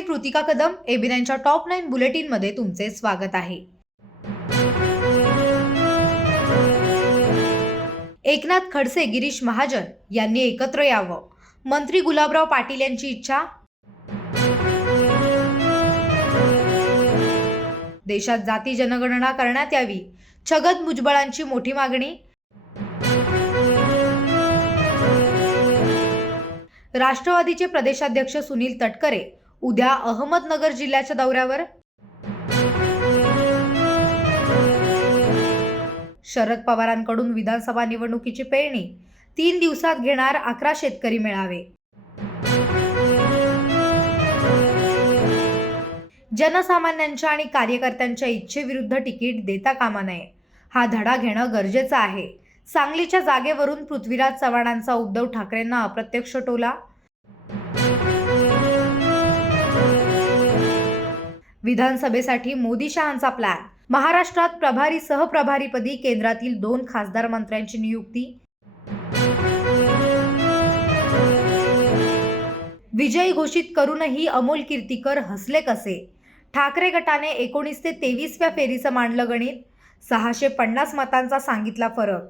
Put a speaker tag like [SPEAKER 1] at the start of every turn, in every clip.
[SPEAKER 1] मी कृतिका कदम एबीनाईनच्या top nine बुलेटिनमध्ये तुमचे स्वागत आहे. एकनाथ खडसे गिरीश महाजन यांनी एकत्र यावं. मंत्री गुलाबराव पाटील यांची इच्छा? देशात जाती जनगणना करण्यात यावी. छगन भुजबळांची मोठी मागणी? राष्ट्रवादीचे प्रदेशाध्यक्ष सुनील तटकरे उद्या अहमदनगर जिल्ह्याच्या दौऱ्यावर. शरद पवारांकडून विधानसभा निवडणुकीची पेरणी. तीन दिवसात घेणार अकरा शेतकरी मेळावे. जनसामान्यांच्या आणि कार्यकर्त्यांच्या इच्छेविरुद्ध तिकीट देता कामा नये. हा धडा घेणं गरजेचं आहे. सांगलीच्या जागेवरून पृथ्वीराज चव्हाणांचा उद्धव ठाकरेंना अप्रत्यक्ष टोला. विधानसभेसाठी मोदी शहांचा प्लॅन महाराष्ट्रात प्रभारी सहप्रभारीपदी केंद्रातील दोन खासदार मंत्र्यांची नियुक्ती. विजयी घोषित करूनही अमोल कीर्तीकर हसले कसे? ठाकरे गटाने एकोणीस ते तेवीसव्या फेरीचं मांडलं गणित. सहाशे पन्नास मतांचा सांगितला फरक.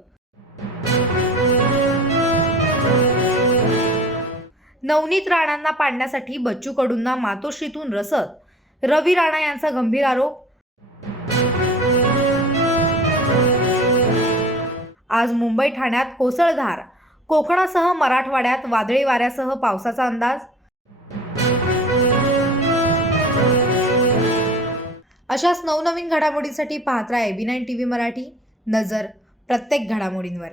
[SPEAKER 1] नवनीत राणांना पाडण्यासाठी बच्चू कडूंना मातोश्रीतून रसद. रवी राणा यांचा गंभीर आरोप. आज मुंबई ठाण्यात कोसळधार कोकणासह मराठवाड्यात वादळी वाऱ्यासह पावसाचा अंदाज. अशाच नवनवीन घडामोडींसाठी पाहत राहा AB nine T V Marathi. नजर प्रत्येक घडामोडींवर.